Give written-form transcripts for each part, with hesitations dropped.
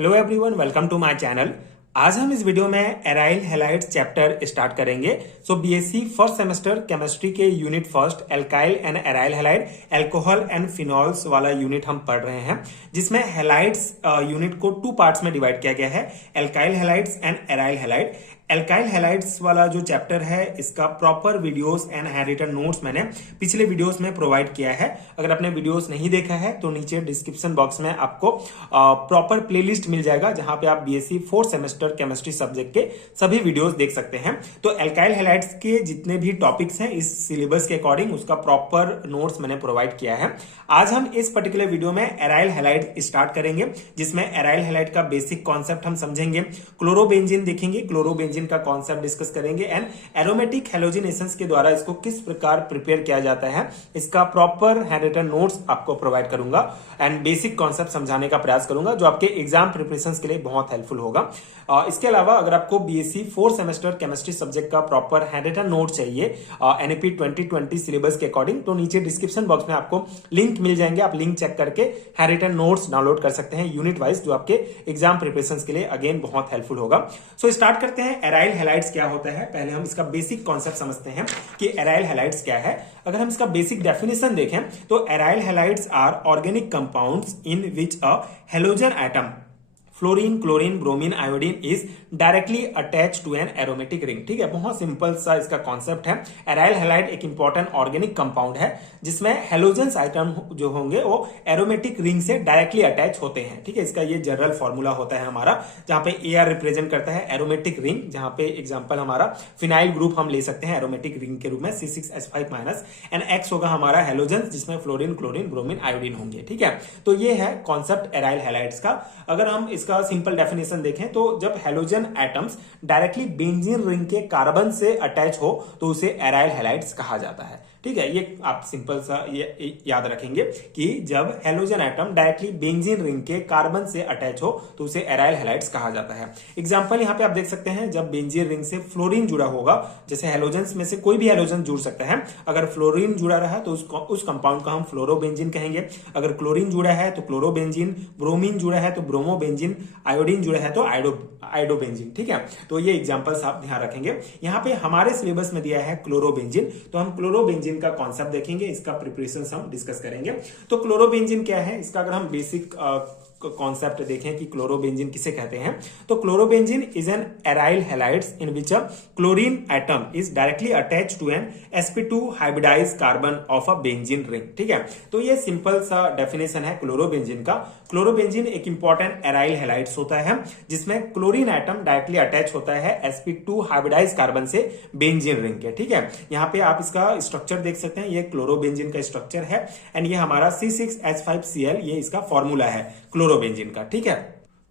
Hello everyone, welcome to my channel. आज हम इस वीडियो में एराइल हैलाइड्स चैप्टर स्टार्ट करेंगे। बीएससी फर्स्ट सेमेस्टर केमिस्ट्री के unit first alkyl and aryl halide alcohol and phenols वाला unit हम पढ़ रहे हैं, जिसमें हैलाइड्स यूनिट को टू पार्ट्स में डिवाइड किया गया है, alkyl halides and aryl halide. Alkyl halides वाला जो चैप्टर है, इसका proper videos and hand written notes मैंने पिछले वीडियोस में प्रोवाइड किया है। अगर आपने वीडियोस नहीं देखा है तो नीचे डिस्क्रिप्शन बॉक्स में आपको प्रॉपर प्लेलिस्ट मिल जाएगा, जहां पे आप BSc fourth semester chemistry subject के सभी वीडियोस देख सकते हैं। तो एल्काइल हैलाइड्स के जितने भी टॉपिक्स हैं इस सिलेबस के अकॉर्डिंग, उसका प्रॉपर नोट्स मैंने प्रोवाइड किया है। आज हम इस पर्टिकुलर वीडियो में एराइल हैलाइड स्टार्ट करेंगे, जिसमें एराइल हैलाइड का बेसिक कॉन्सेप्ट हम समझेंगे, क्लोरोबेंजीन देखेंगे, क्लोरोबेंजीन का कॉन्सेप्ट डिस्कस करेंगे एंड एरोमेटिक हैलोजिनेशंस के द्वारा इसको किस प्रकार प्रिपेयर किया जाता है, इसका प्रॉपर हैंड रिटन नोट्स आपको प्रोवाइड करूंगा एंड बेसिक कॉन्सेप्ट समझाने का प्रयास करूंगा, जो आपके एग्जाम प्रिपरेशन के लिए बहुत हेल्पफुल होगा। इसके अलावा अगर आपको BSc fourth semester chemistry subject का प्रॉपर हैंड रिटन नोट चाहिए एनईपी 2020 सिलेबस के अकॉर्डिंग, तो नीचे डिस्क्रिप्शन बॉक्स में आपको लिंक मिल जाएंगे। आप लिंक चेक करके हैंड रिटन नोट्स डाउनलोड कर सकते हैं यूनिट वाइज, जो आपके एग्जाम प्रिपरेशन के लिए अगेन बहुत हेल्पफुल होगा। स्टार्ट करते हैं। एराइल हैलाइड्स क्या होता है, पहले हम इसका बेसिक कॉन्सेप्ट समझते हैं कि एराइल हैलाइड्स क्या है। अगर हम इसका बेसिक डेफिनेशन देखें तो aryl halides are organic compounds in which a halogen atom fluorine, chlorine, bromine, iodine is directly attach to an aromatic ring. ठीक है, बहुत सिंपल सा इसका कॉन्सेप्ट है। एराइल हैलाइड एक इंपॉर्टेंट ऑर्गेनिक कंपाउंड है जिसमें हैलोजेंस आइटम जो होंगे वो एरोमेटिक रिंग से डायरेक्टली अटैच होते हैं। ठीक है, इसका ये जनरल फॉर्मूला होता है हमारा, जहां पे एआर रिप्रेजेंट करता है एरोमेटिक रिंग, जहां पे एग्जांपल हमारा फिनाइल ग्रुप हम ले सकते हैं एरोमेटिक रिंग के रूप में C6H5- एंड एक्स होगा हमारा हैलोजेंस, जिसमें फ्लोरीन, क्लोरीन, ब्रोमीन, आयोडीन होंगे। ठीक है, तो ये है कॉन्सेप्ट एराइल हैलाइड्स का। अगर हम इसका सिंपल डेफिनेशन देखें तो जब halogen atoms directly benzene ring के कार्बन से अटैच हो तो उसे एराइल हैलाइड्स कहा जाता है। ठीक है, ये आप सिंपल सा ये याद रखेंगे कि जब halogen atom directly benzene ring के कार्बन से अटैच हो तो उसे एराइल हैलाइड्स कहा जाता है। एग्जांपल यहां पे आप देख सकते हैं, जब बेंजीन रिंग से फ्लोरीन जुड़ा होगा, जैसे हैलोजेंस में से कोई भी हैलोजन जुड़ सकता है, अगर फ्लोरीन जुड़ा रहा तो उस कंपाउंड को हम फ्लोरोबेंजीन कहेंगे। अगर क्लोरीन जुड़ा है तो क्लोरोबेंजीन, ब्रोमीन जुड़ा है तो ब्रोमोबेंजीन, आयोडीन जुड़ा है तो आयोडोबेंजीन। ठीक है, तो ये एग्जांपल्स आप ध्यान रखेंगे। यहां पे हमारे सिलेबस में दिया है क्लोरोबेंजीन, तो हम क्लोरोबेंजीन का कॉन्सेप्ट देखेंगे, इसका प्रिपरेशन हम डिस्कस करेंगे। तो क्लोरोबेंजीन क्या है, इसका अगर हम बेसिक कॉन्सेप्ट देखें कि क्लोरोबेंजीन किसे कहते हैं, तो chlorobenzene is an aryl halides in which a chlorine atom is directly attach to an sp2 hybridise carbon of a benzene ring. ठीक है, तो ये सिंपल सा डेफिनेशन है क्लोरोबेंजीन का। क्लोरोबेंजीन एक इंपॉर्टेंट एराइल हैलाइड्स होता है जिसमें क्लोरीन एटम डायरेक्टली अटैच होता है sp2 हाइब्रिडाइज कार्बन से बेंजीन रिंग के। ठीक है, यहाँ पे आप इसका स्ट्रक्चर देख सकते हैं, ये क्लोरोबेंजीन का स्ट्रक्चर है एंड ये हमारा C6H5Cl, ये इसका फॉर्मूला है क्लोरोबेंजीन का। ठीक है,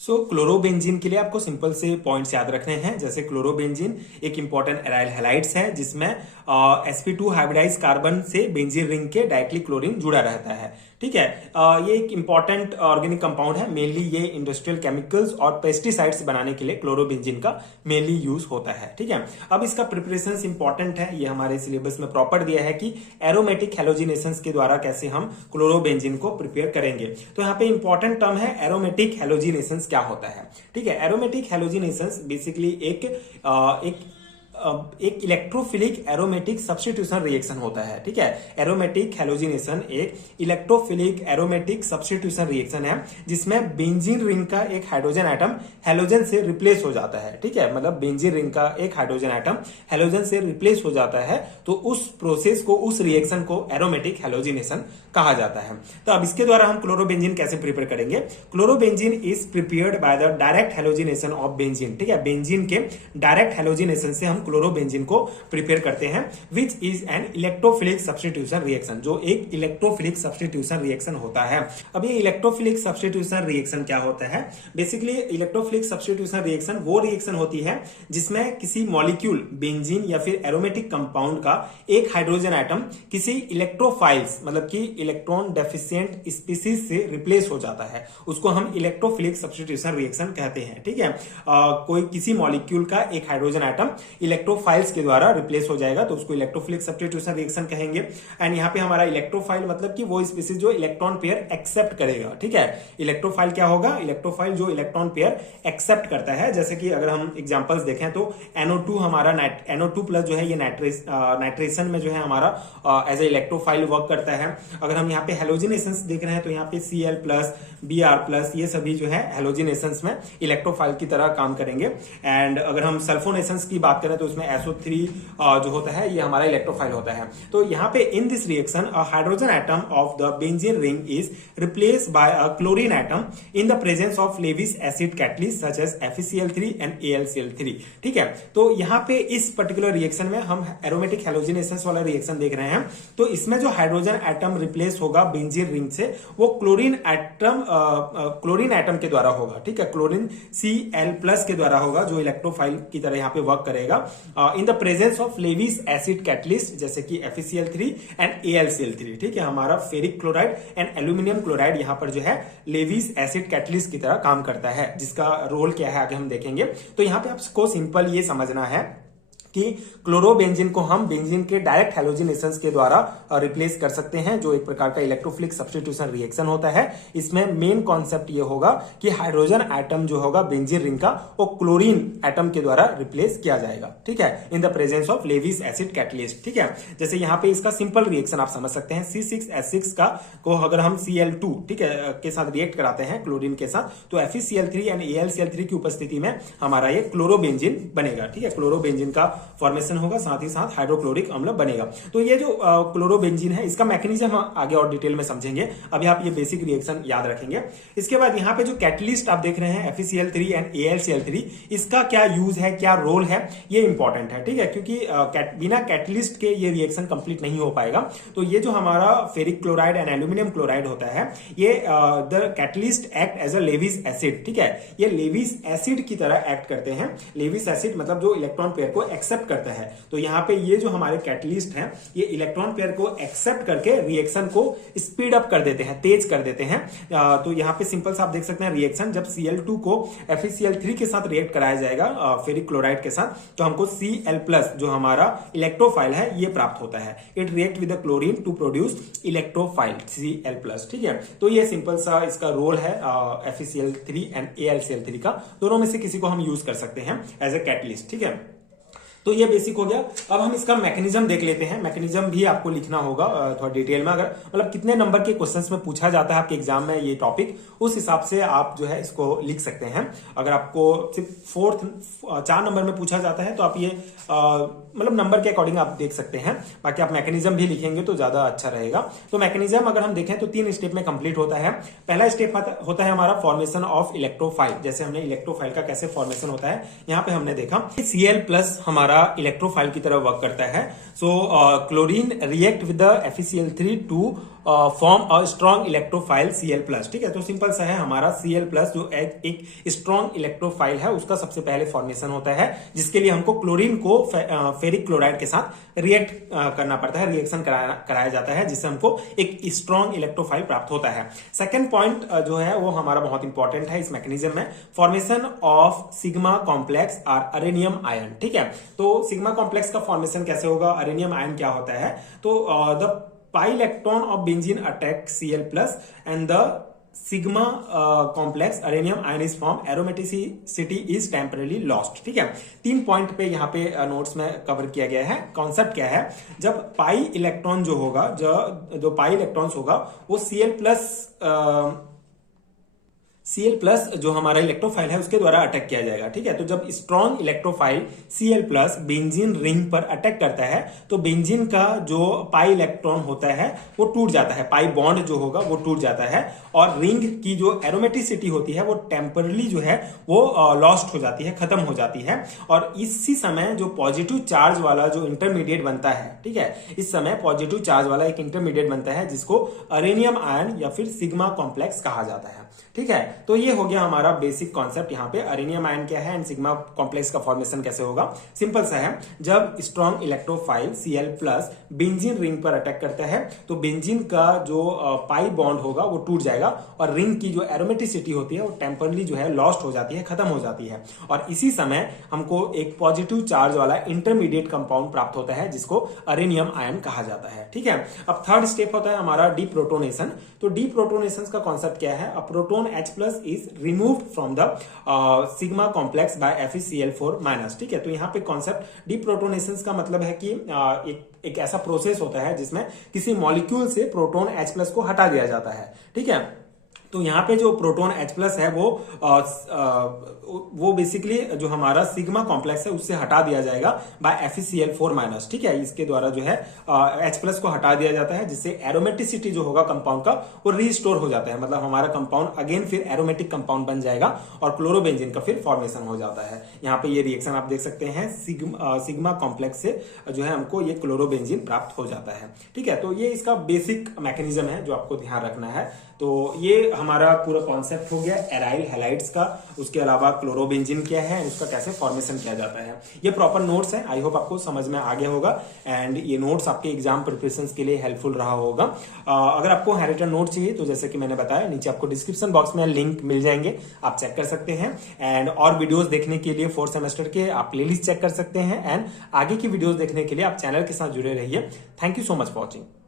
क्लोरोबेंजीन के लिए आपको सिंपल से पॉइंट्स याद रखने हैं, जैसे क्लोरोबेंजीन एक इंपॉर्टेंट एराइल हैलाइड्स है जिसमें sp2 हाइब्रिडाइज कार्बन से बेंजीन रिंग के डायरेक्टली क्लोरीन जुड़ा रहता है। ठीक है, ये एक इंपॉर्टेंट ऑर्गेनिक कंपाउंड है, मेनली ये इंडस्ट्रियल केमिकल्स और पेस्टिसाइड्स बनाने के लिए क्लोरोबेंजीन का मेनली यूज होता है। ठीक है, अब इसका प्रिपरेशन इंपॉर्टेंट है, ये हमारे सिलेबस में प्रॉपर दिया है कि एरोमेटिक हैलोजिनेशंस के द्वारा कैसे हम क्लोरोबेंजीन को प्रिपेयर करेंगे। तो यहाँ पे इंपॉर्टेंट टर्म है एरोमेटिक हैलोजिनेशंस क्या होता है। ठीक है, एरोमेटिक हैलोजिनेशंस बेसिकली एक इलेक्ट्रोफिलिक एरोमेटिक सब्स्टिट्यूशन रिएक्शन होता है। ठीक है, एरोमेटिक हैलोजिनेशन एक इलेक्ट्रोफिलिक एरोमेटिक सब्स्टिट्यूशन रिएक्शन है जिसमें बेंजीन रिंग का एक हाइड्रोजन एटम हैलोजन से रिप्लेस हो जाता है। ठीक है, मतलब बेंजीन रिंग का एक हाइड्रोजन एटम हैलोजन से रिप्लेस हो जाता है, तो उस प्रोसेस को, उस रिएक्शन को एरोमेटिक हैलोजिनेशन कहा जाता है। तो अब इसके द्वारा हम क्लोरोबेंजीन कैसे प्रिपेयर करेंगे। Chlorobenzene is prepared by the direct halogenation of benzene. ठीक है, बेंजीन के डायरेक्ट हैलोजिनेशन से हम क्लोरोबेंजीन को प्रिपेयर करते हैं, which is an electrophilic substitution reaction, जो एक इलेक्ट्रोफिलिक सब्स्टिट्यूशन रिएक्शन होता है। अब ये इलेक्ट्रोफिलिक सब्स्टिट्यूशन रिएक्शन क्या होता है, बेसिकली इलेक्ट्रोफिलिक सब्स्टिट्यूशन रिएक्शन वो रिएक्शन होती है जिसमें किसी मॉलिक्यूल, बेंजीन या फिर एरोमेटिक कंपाउंड का एक हाइड्रोजन एटम किसी इलेक्ट्रोफाइल्स, मतलब कि इलेक्ट्रॉन डेफिशिएंट स्पीसीज से रिप्लेस हो जाता है, उसको हम इलेक्ट्रोफिलिक सब्स्टिट्यूशन रिएक्शन कहते हैं। ठीक है, कोई किसी मॉलिक्यूल का एक हाइड्रोजन एटम इलेक्ट्रोफाइल्स के द्वारा रिप्लेस हो जाएगा, तो उसको इलेक्ट्रोफिलिक सब्स्टिट्यूशन रिएक्शन कहेंगे। एंड यहाँ पे हमारा इलेक्ट्रोफाइल मतलब कि वो स्पीसीज जो इलेक्ट्रॉन पेयर एक्सेप्ट करेगा, ठीक है। इलेक्ट्रोफाइल क्या होगा? इलेक्ट्रोफाइल जो इलेक्ट्रॉन पेयर एक्सेप्ट करता है। जैसे कि अगर हम एग्जांपल्स देखें तो NO2 हमारा NO2 प्लस जो है ये नाइट्रेशन में जो है हमारा एज ए इलेक्ट्रोफाइल वर्क करता है। अगर हम यहाँ पे हेलोजन एसेंस देख रहे हैं तो यहाँ पे Cl प्लस, Br प्लस, ये सभी जो है हेलोजन एसेंस में इलेक्ट्रोफाइल की तरह काम करेंगे। एंड अगर हम सल्फोन एसेंस की बात करें तो उसमें SO3 जो होता है ये हमारा इलेक्ट्रोफाइल होता है। तो यहाँ पे in this reaction a hydrogen atom of the benzene ring is replaced by a chlorine atom in the presence of Lewis acid catalyst such as FeCl3 and AlCl3, ठीक है। तो यहाँ पे इस पर्टिकुलर रिएक्शन में हम एरोमेटिक हेलोजन एसेंस वाला reaction देख रहे हैं। तो इसमें जो हाइड्रोजन एटम रिप्लेस होगा बेंजीन रिंग से वो क्लोरीन एटम के द्वारा होगा, ठीक है। क्लोरीन Cl प्लस के द्वारा होगा जो इलेक्ट्रोफाइल की तरह यहाँ पे वर्क करेगा इन the presence of Lewis acid catalyst जैसे कि FeCl3 एंड AlCl3, ठीक है। हमारा ferric chloride and aluminium chloride यहाँ पर जो है लेविस एसिड कैटलिस्ट की तरह काम करता है, जिसका रोल क्या है आगे हम देखेंगे। तो यहाँ पे आपको सिंपल ये समझना है कि क्लोरोबेंजीन को हम बेंजीन के डायरेक्ट हेलोजन एसेंस के द्वारा रिप्लेस कर सकते हैं, जो एक प्रकार का इलेक्ट्रोफिलिक सब्स्टिट्यूशन रिएक्शन होता है। इसमें मेन कॉन्सेप्ट ये होगा कि हाइड्रोजन एटम जो होगा बेंजीन रिंग का वो क्लोरीन एटम के द्वारा रिप्लेस किया जाएगा, ठीक है, इन the presence of Lewis acid catalyst, ठीक है। जैसे यहाँ पे इसका सिंपल रिएक्शन आप समझ सकते हैं। C6H6 का को अगर हम Cl2, ठीक है, के साथ रिएक्ट कराते हैं क्लोरीन के साथ, तो FeCl3 एंड AlCl3 की उपस्थिति में हमारा ये क्लोरोबेंजीन बनेगा, ठीक है। क्लोरोबेंजीन का फॉर्मेशन होगा, साथ ही साथ हाइड्रोक्लोरिक अम्ल बनेगा। तो ये जो क्लोरोबेंजीन है इसका मैकेनिज्म हम आगे और डिटेल में समझेंगे, अभी आप ये बेसिक रिएक्शन याद रखेंगे। इसके बाद यहाँ पे जो कैटलिस्ट आप देख रहे हैं FeCl3 एंड AlCl3, इसका क्या यूज है, क्या रोल है, ये इंपॉर्टेंट है, ठीक है, क्योंकि बिना कैटलिस्ट के ये रिएक्शन कंप्लीट नहीं हो पाएगा। तो ये जो हमारा ferric chloride and aluminium chloride होता है, ये the catalyst act as a Lewis acid, ठीक है। ये लेविस एसिड की तरह एक्ट करते हैं। लेविस एसिड मतलब जो इलेक्ट्रॉन पेयर को एक्सेप्ट करता है। तो यहाँ पे ये जो हमारे कैटलिस्ट हैं ये इलेक्ट्रॉन पेयर को एक्सेप्ट करके रिएक्शन को स्पीड अप कर देते हैं, तेज कर देते हैं। तो यहाँ पे सिंपल सा आप देख सकते हैं रिएक्शन, जब Cl2 को FeCl3 के साथ रिएक्ट कराया जाएगा फेरिक क्लोराइड के साथ, तो हमको Cl+ जो हमारा इलेक्ट्रोफाइल है ये प्राप्त होता है। It react with the chlorine to produce electrophile Cl+, ठीक है। तो ये सिंपल सा इसका रोल है FeCl3 एंड AlCl3 का, दोनों में से किसी को हम यूज कर सकते हैं एज ए कैटलिस्ट, ठीक है। तो ये बेसिक हो गया। अब हम इसका मैकेनिज्म देख लेते हैं। मैकेनिज्म भी आपको लिखना होगा थोड़ा डिटेल में, अगर मतलब कितने नंबर के क्वेश्चंस में पूछा जाता है आपके एग्जाम में ये टॉपिक, उस हिसाब से आप जो है इसको लिख सकते हैं। अगर आपको सिर्फ 4 नंबर में पूछा जाता है तो आप ये मतलब नंबर के अकॉर्डिंग आप देख सकते हैं, बाकी आप मैकेनिज्म भी लिखेंगे तो ज्यादा अच्छा रहेगा। तो मैकेनिज्म अगर हम देखें तो 3 स्टेप में कंप्लीट होता है। पहला स्टेप होता है हमारा फॉर्मेशन ऑफ इलेक्ट्रोफाइल। जैसे हमने इलेक्ट्रोफाइल का कैसे फॉर्मेशन होता है यहाँ पे हमने देखा, Cl+ हमारा इलेक्ट्रोफाइल की तरह वर्क करता है। So chlorine react with the FeCl3 to form a strong electrophile Cl+, ठीक है। तो सिंपल सा है, हमारा Cl+ जो एक स्ट्रॉन्ग इलेक्ट्रोफाइल है उसका सबसे पहले फॉर्मेशन होता है, जिसके लिए हमको क्लोरीन को फेरिक क्लोराइड के साथ रिएक्ट करना पड़ता है, रिएक्शन कराया जाता है, जिससे हमको एक स्ट्रॉन्ग इलेक्ट्रोफाइल प्राप्त होता है। सेकेंड पॉइंट जो है वो हमारा बहुत इंपॉर्टेंट है इस मैकेनिज्म में, फॉर्मेशन ऑफ सिग्मा कॉम्प्लेक्स और अरेनियम आयन, ठीक है। तो सिग्मा कॉम्प्लेक्स का फॉर्मेशन कैसे होगा, अरेनियम आयन क्या होता है, तो the pi electron of benzene attack Cl+ and the sigma complex areninium ion is formed, aromaticity is temporarily lost, ठीक है। 3 पॉइंट पे यहाँ पे नोट्स में कवर किया गया है। कॉन्सेप्ट क्या है, जब पाई इलेक्ट्रॉन जो होगा, जो पाई इलेक्ट्रॉन्स होगा वो Cl+ जो हमारा इलेक्ट्रोफाइल है उसके द्वारा अटैक किया जाएगा, ठीक है। तो जब strong electrophile Cl+ benzene ring पर अटैक करता है तो बेंजीन का जो पाई इलेक्ट्रॉन होता है वो टूट जाता है, पाई बॉन्ड जो होगा वो टूट जाता है, और रिंग की जो एरोमेटिसिटी होती है वो टेम्परली जो है वो लॉस्ट हो जाती है, खत्म हो जाती है। और इसी समय जो पॉजिटिव चार्ज वाला जो इंटरमीडिएट बनता है, ठीक है, इस समय पॉजिटिव चार्ज वाला एक इंटरमीडिएट बनता है जिसको अरेनियम आयन या फिर सिग्मा कॉम्प्लेक्स कहा जाता है। ठीक है, तो ये हो गया हमारा बेसिक कॉन्सेप्ट। यहाँ पे अरेनियम आयन क्या है एंड सिग्मा कॉम्प्लेक्स का फॉर्मेशन कैसे होगा। सिंपल सा है, जब strong electrophile Cl+ benzene ring पर अटैक करता है तो बेंजीन का जो पाई बॉन्ड होगा वो टूट जाएगा और रिंग की जो एरोमेटिसिटी होती है वो टेम्परली जो है लॉस्ट हो जाती है, खत्म हो जाती है। और इसी समय हमको एक पॉजिटिव चार्ज वाला इंटरमीडिएट कंपाउंड प्राप्त होता है जिसको अरेनियम आयन कहा जाता है। ठीक है, अब थर्ड स्टेप होता है हमारा डीप्रोटोनेशन। तो डीप्रोटोनेशन का कॉन्सेप्ट क्या है, a proton H+ is removed from the sigma complex by FeCl4-। ठीक है, तो यहाँ पे कॉन्सेप्ट डीप्रोटोनेशन का मतलब है कि एक ऐसा प्रोसेस होता है जिसमें किसी मॉलिक्यूल से प्रोटोन H+ को हटा दिया जाता है। ठीक है, तो यहाँ पे जो प्रोटोन H+ है वो बेसिकली जो हमारा सिग्मा कॉम्प्लेक्स है उससे हटा दिया जाएगा बाय FeCl4-। ठीक है, इसके द्वारा जो है H+ को हटा दिया जाता है जिससे एरोमेटिसिटी जो होगा कंपाउंड का वो रिस्टोर हो जाता है। मतलब हमारा कंपाउंड अगेन फिर एरोमेटिक कंपाउंड बन जाएगा और क्लोरोबेंजीन का फिर फॉर्मेशन हो जाता है। यहाँ पे ये रिएक्शन आप देख सकते हैं, सिग्मा कॉम्प्लेक्स से जो है हमको ये क्लोरोबेंजीन प्राप्त हो जाता है। ठीक है, तो ये इसका बेसिक मैकेनिज्म है जो आपको ध्यान रखना है। तो ये हमारा पूरा कॉन्सेप्ट हो गया एराइल हैलाइड्स का। उसके अलावा क्लोरोबेंजीन क्या है, उसका कैसे फॉर्मेशन किया जाता है। ये प्रॉपर नोट्स है, आई होप आपको समझ में आ गया होगा एंड ये नोट्स आपके एग्जाम प्रिपरेशन के लिए हेल्पफुल रहा होगा। अगर आपको हैंडरिटन नोट चाहिए तो जैसे कि मैंने बताया नीचे आपको डिस्क्रिप्शन बॉक्स में लिंक मिल जाएंगे, आप चेक कर सकते हैं। एंड और वीडियोस देखने के लिए 4th सेमेस्टर के आप प्लेलिस्ट चेक कर सकते हैं एंड आगे की वीडियोस देखने के लिए आप चैनल के साथ जुड़े रहिए। Thank you so much for watching.